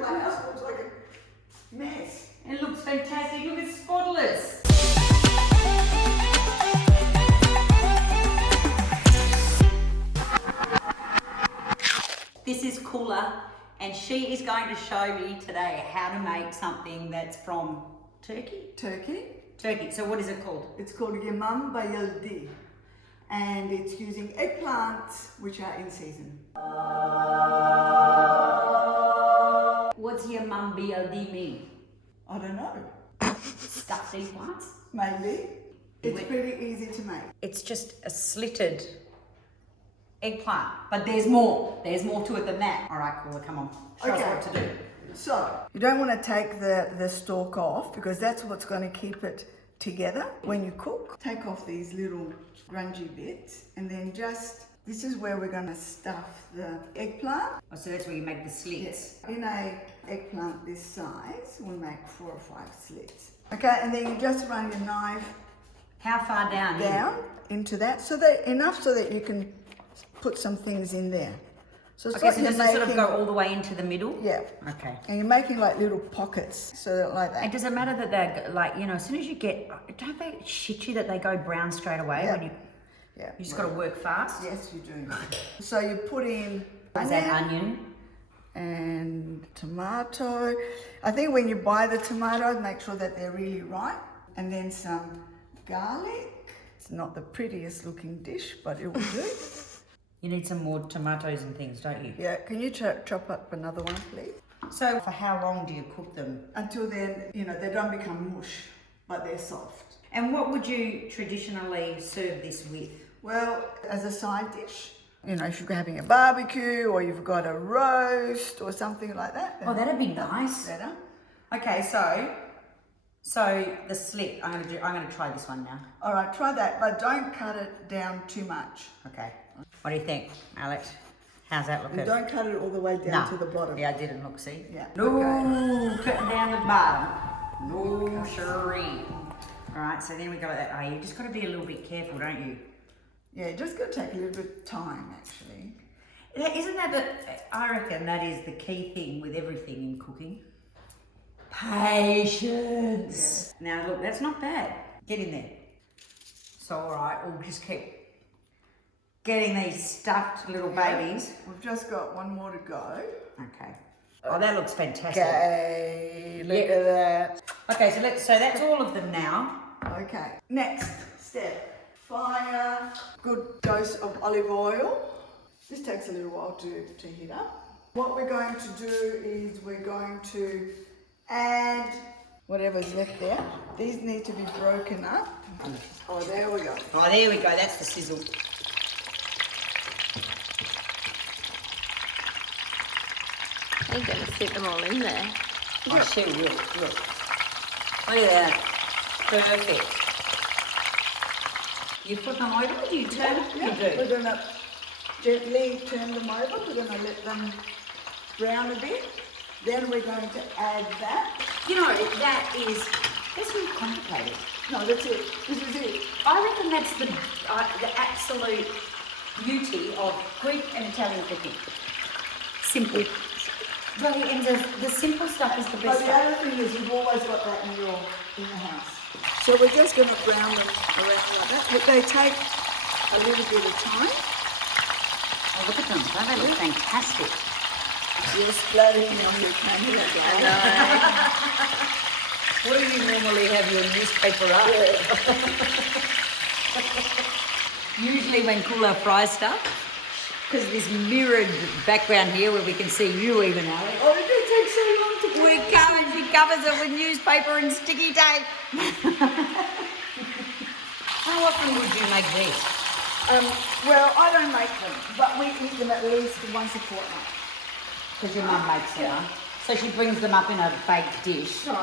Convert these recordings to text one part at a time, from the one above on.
that my house looks like a mess. It looks fantastic. Look, it's spotless. This is Kula, and she is going to show me today how to make something that's from Turkey? Turkey. Turkey. So what is it called? It's called yemam bayıldı. And it's using eggplants, which are in season. What's yemam bayıldı mean? I don't know. Stuffed eggplants? Maybe. It's pretty easy to make. It's just a slitted eggplant, but there's more. There's more to it than that. All right, Kula, come on. Show us what to do. So, you don't want to take the stalk off because that's what's going to keep it together. When you cook, take off these little grungy bits and then this is where we're going to stuff the eggplant. Oh, so that's where you make the slits. In a eggplant this size, we'll make 4 or 5 slits. Okay, and then you just run your knife How far down? Into that, so that you can put some things in there. So it's Okay, so does it sort of go all the way into the middle? Yeah. Okay. And you're making like little pockets, so that like that. And does it matter that they're like, you know, as soon as you get, don't they shit you that they go brown straight away? Yeah. When you just got to work fast? Yes, you do. So you put in Is that onion? And tomato. I think when you buy the tomatoes, make sure that they're really ripe. And then some garlic. It's not the prettiest looking dish, but it will do. You need some more tomatoes and things, don't you? Yeah, can you chop up another one, please? So for how long do you cook them? Until then, you know, they don't become mush, but they're soft. And what would you traditionally serve this with? Well, as a side dish, you know, if you're having a barbecue or you've got a roast or something like that. Oh, that'd be nice. Better. Okay, so the slit, I'm gonna try this one now. All right, try that, but don't cut it down too much. Okay. What do you think, Alex? How's that looking? And don't cut it all the way down to the bottom. Yeah, I didn't look, see? Yeah. No, cutting down the bottom. No, siree. All right, so then we got that. Oh, you just got to be a little bit careful, don't you? Yeah, just got to take a little bit of time, actually. Isn't that I reckon that is the key thing with everything in cooking. Patience. Yeah. Now look, that's not bad. Get in there. So all right, we'll just keep getting these stuffed little babies. We've just got one more to go. Okay. Oh, that looks fantastic. Okay, look at that. Okay, so that's all of them now. Okay, next step. Fire, good dose of olive oil. This takes a little while to heat up. What we're going to do is we're going to add whatever's left there. These need to be broken up. Oh, there we go. Oh, there we go. That's the sizzle. Are you going to fit them all in there? Oh, she will. Look. Look at that. Perfect. You put them over, do you turn them? Yeah, You do. we're going to gently turn them over. We're going to let them brown a bit. Then we're going to add that. You know, that's really complicated. No, that's it. This is it. I reckon that's the absolute beauty of Greek and Italian cooking. Simple. Really, and the simple stuff is the But best the stuff. other thing is you've always got that in the house. So we're just going to brown them around like that. But they take a little bit of time. Oh, look at them. Don't they look fantastic? You're splattering on your camera. I know. What do you normally have your newspaper up? Usually when Kula fries stuff, because this mirrored background here where we can see you even, Alex. Oh, it did take so long to put it. She covers it with newspaper and sticky tape. How often would you make these? Well, I don't make them, but we eat them at least once a fortnight. Because your mum makes them. So she brings them up in a baked dish. No,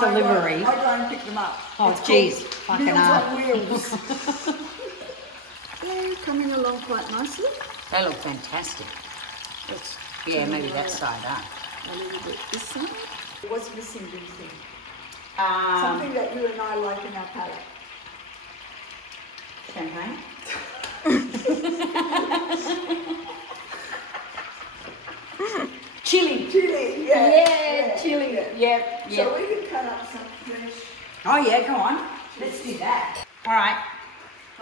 Delivery. I don't pick them up. Oh, It's jeez. called Fucking Meals hell. on Wheels. They're coming along quite nicely. They look fantastic. Let's Yeah, turn maybe them that side up. a little bit this side. What's missing, do you think? Um, Something that you and I like in our palate. Champagne. Chili, yeah. Yeah, chili. Yep, So yep. we can cut up some fish. Oh yeah, come on. Let's do that. All right.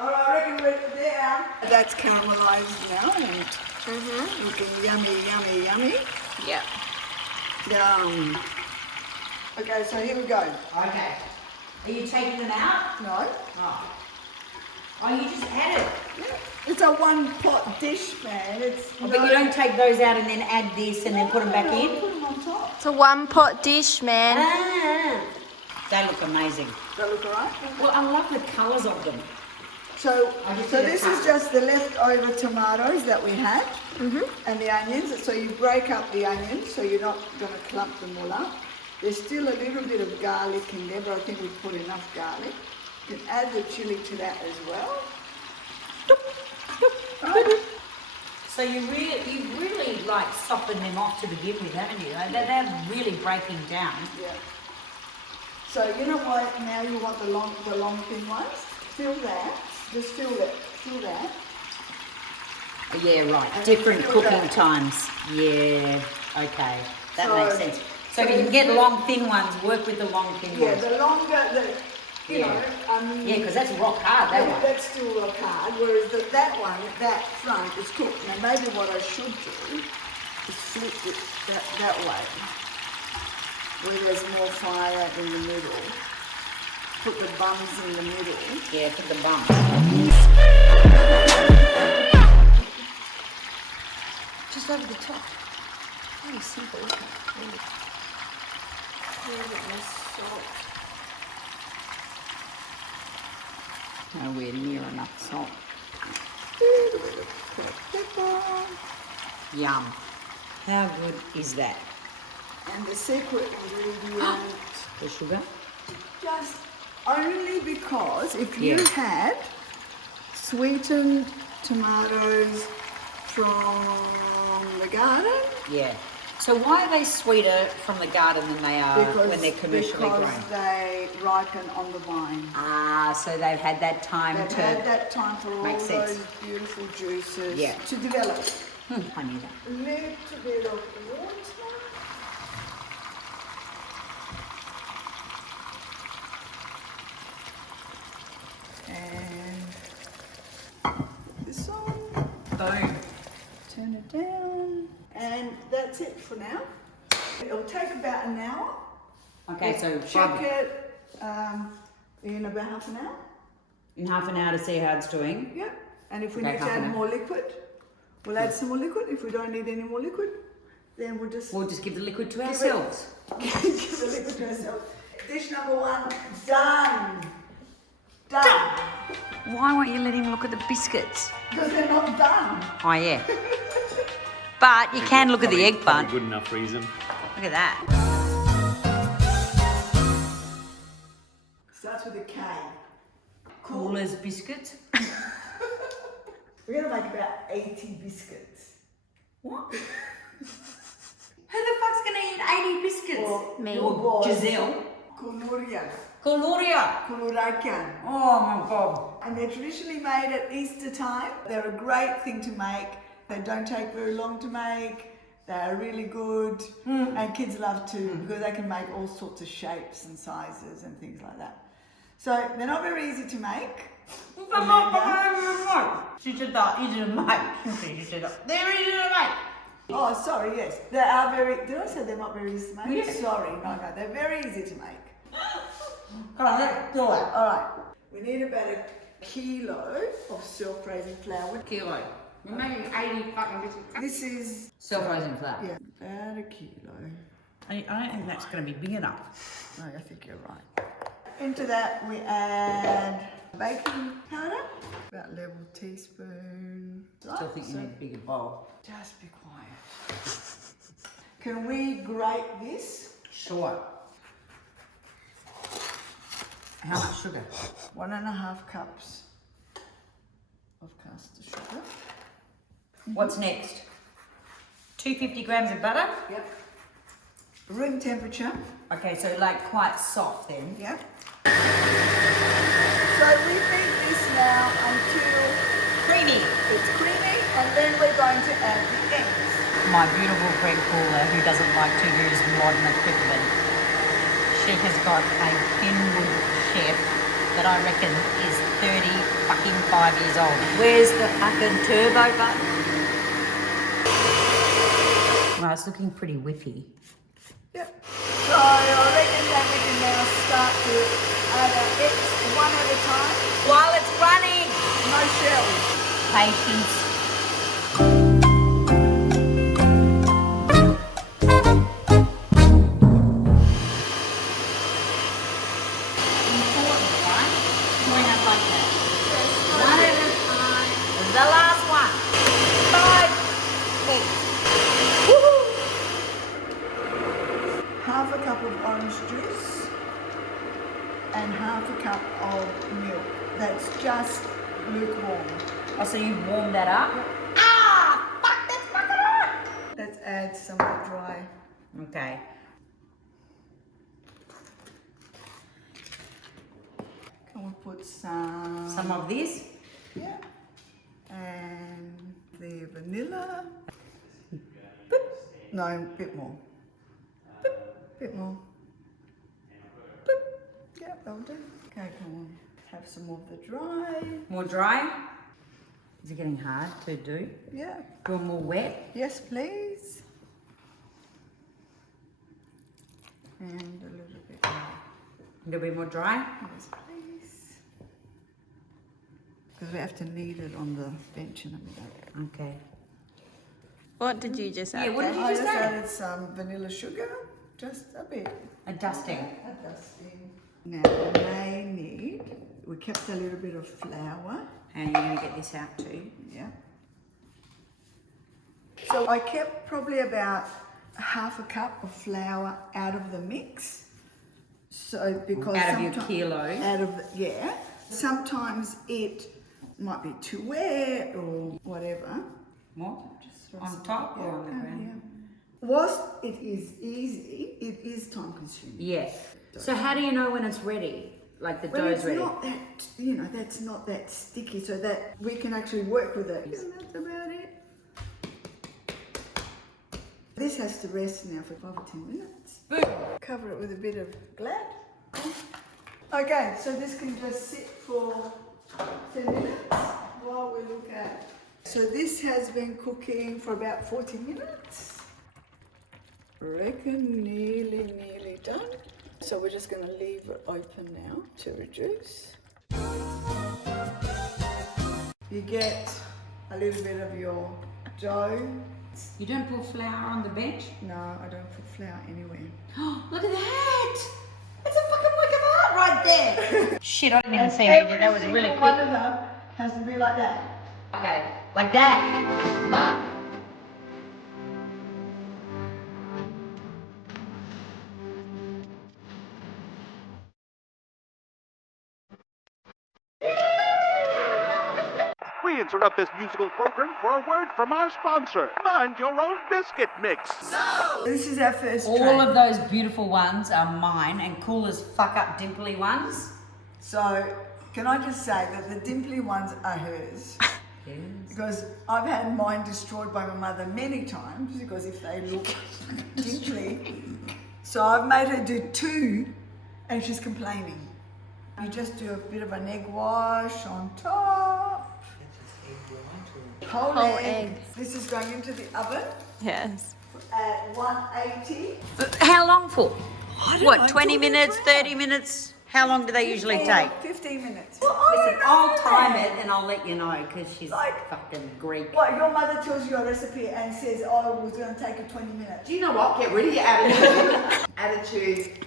All right, I reckon we're there. That's caramelised now and looking yummy, yummy, yummy. Yep. Yum. Okay, so here we go. Okay. Are you taking them out? No. Oh. Oh, you just add it. Yeah. It's a one pot dish, man. It's Oh, but you don't take those out and then add this and then put them back No, in? put them on top. It's a one pot dish, man. Ah. They look amazing. Does that look alright? Well, I love the colours of them. So, I just so did a this is cut. just the leftover tomatoes that we had and the onions. So you break up the onions so you're not going to clump them all up. There's still a little bit of garlic in there, but I think we've put enough garlic. You can add the chili to that as well. Right. So you really like softened them off to begin with, haven't you? They're really breaking down. Yeah. So you know what? Now you want the long thin ones. Fill that. Just fill that. Yeah, right. And Different fill cooking that. times. Yeah. Okay. That So- makes sense. So if you so can get long thin ones, work with the long thin Yeah, ones. the longer you Yeah. know. Yeah, because that's rock hard, that one. That's still rock hard, whereas that one, that front is cooked. Now maybe what I should do is flip it that way, where there's more fire in the middle. Put the buns in the middle. Yeah, put the bump. Just over the top. Very simple, isn't it? Really. A little bit more salt. Nowhere near enough salt. Little bit of pepper. Yum. How good is that? And the secret ingredient, The sugar? just only because if you Yeah. had sweetened tomatoes from the garden, Yeah. So why are they sweeter from the garden than they are when they're commercially because grown? they ripen on the vine. Ah, so they've had that time They've to... had that time for all Makes sense. those beautiful juices Yeah. to develop. I knew that. A little bit of water. And this on. Boom. Turn it down. And that's it for now. It'll take about an hour. Okay, so Check it in about half an hour. in half an hour to see how it's doing. Yeah. And if we Okay, need to half an add hour. more liquid, we'll add some more liquid. If we don't need any more liquid, then we'll just We'll just give the liquid to Give it- ourselves. give the liquid to ourselves. Dish number one, done. Done. Why won't you let him look at the biscuits? Because they're not done. Oh, yeah. But you can look at the eggplant. Good enough reason. Look at that. Starts with a K. Coolers biscuits. We're going to make about 80 biscuits. What? Who the fuck's gonna eat 80 biscuits? Or Me. your boss, Giselle. Kuluria. Gloria. Kulurakan. Oh my god. And they're traditionally made at Easter time. They're a great thing to make. They don't take very long to make. They are really good. And kids love to because they can make all sorts of shapes and sizes and things like that. So they're not very easy to make. She said that easy to make. She said that. They're easy to make. Oh, sorry, yes. They are very, did I say they're not very easy to make? Yes. Sorry, no, they're very easy to make. Come on, let's do it. All right, we need about a kilo of self-raising flour. Kilo. We're making 80 fucking biscuits. This is, Self-raising flour. yeah, about a kilo. I don't think that's going to be big enough. No, I think you're right. Into that we add baking powder, about level teaspoon. Still think you need a bigger bowl. Just be quiet. Can we grate this? Sure. How much sugar? 1.5 cups of caster sugar. What's next? 250 grams of butter. Yep. Room temperature. Okay, so like quite soft then. Yep. So we beat this now until Creamy. it's creamy, and then we're going to add the eggs. my beautiful friend Paula, who doesn't like to use modern equipment, she has got a Pinwood chef that I reckon is 35 years old. Where's the fucking turbo button? Well, it's looking pretty whiffy. Yep. So I reckon that we can now start to add our eggs one at a time. While it's running! No shells. Patience. Important, right? Doing it like that. One at a time. The last one. 5 eggs. Woohoo! Half a cup of orange juice and half a cup of milk. That's just lukewarm. Oh, so you warm that up? Ah! Fuck, that's fucking hot! Let's add some of the dry. Okay. Can we put some? Some of this? Yeah. And the vanilla. No, a bit more. Bit more. Yeah, that'll do. Okay, come on. Have some of the dry. More dry? Is it getting hard to do? Yeah. Go more wet? Yes, please. And a little bit more. A little bit more dry? Yes, please. Because we have to knead it on the bench in a minute. Okay. What did you just add? what did you I just just add? added some vanilla sugar, just a bit. A dusting. A dusting. Now we may need, we kept a little bit of flour. And you're going to get this out too. Yeah. So I kept probably about half a cup of flour out of the mix. So because Out of your sometime- kilo. Out of yeah. Sometimes it might be too wet or whatever. More? Just throw On some- top or yeah, on the down ground? here. Whilst it is easy, it is time consuming. Yeah. So how do you know when it's ready? Like the Well, dough's it's ready? not that, you know, that's not that sticky, so that we can actually work with it. And that's about it. This has to rest now for 5 or 10 minutes. Boom. Cover it with a bit of Glad. Okay, so this can just sit for 10 minutes while we look at. So this has been cooking for about 40 minutes. Reckon nearly done. So we're just going to leave it open now to reduce. You get a little bit of your dough. You don't put flour on the bench? No, I don't put flour anywhere. Look at that! It's a fucking work of art right there! Shit, I didn't even see it. That was really One quick. of them has to be like that. Okay, like that. We interrupt this musical program for a word from our sponsor, Mind Your Own Biscuit Mix. This is our first All tray. of those beautiful ones are mine, and cool as fuck up dimply ones. So, can I just say that the dimply ones are hers? Yes. Because I've had mine destroyed by my mother many times because if they look dimply. So I've made her do 2 and she's complaining. You just do a bit of an egg wash on top. Whole egg. This is going into the oven Yes. at 180. How long for? What, 20 till they're minutes, brown. 30 minutes? How long do they usually take? 15 minutes. Listen, I'll time it and I'll let you know because she's Like- fucking Greek. What, your mother tells you a recipe and says, oh, it was going to take you 20 minutes. Do you know what? Get rid of your attitude. Attitude.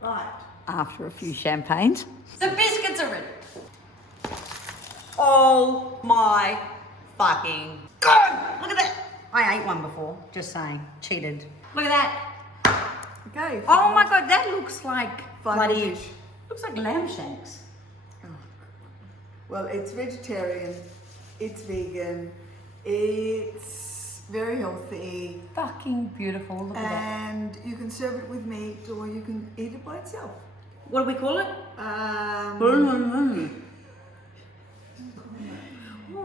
Right. After a few champagnes. The biscuits are ready. Oh my fucking god! Look at that! I ate one before, just saying. Cheated. Look at that! Okay. Oh my god, that looks like Final bloody... dish. Looks like lamb shanks. Well, it's vegetarian, it's vegan, it's very healthy, Fucking beautiful, look at that. and you can serve it with meat or you can eat it by itself. What do we call it?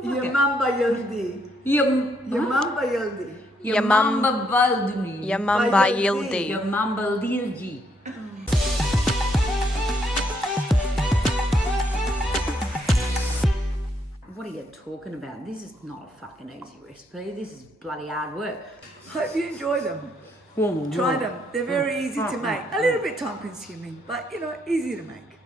Yumamba yildi. Yum. Yumamba yildi. Yamamba Balduni. Yamamba Yildi. Yamamba Lilji. What are you talking about? This is not a fucking easy recipe. This is bloody hard work. Hope you enjoy them. Try them. They're very easy to make. A little bit time consuming, but you know, easy to make.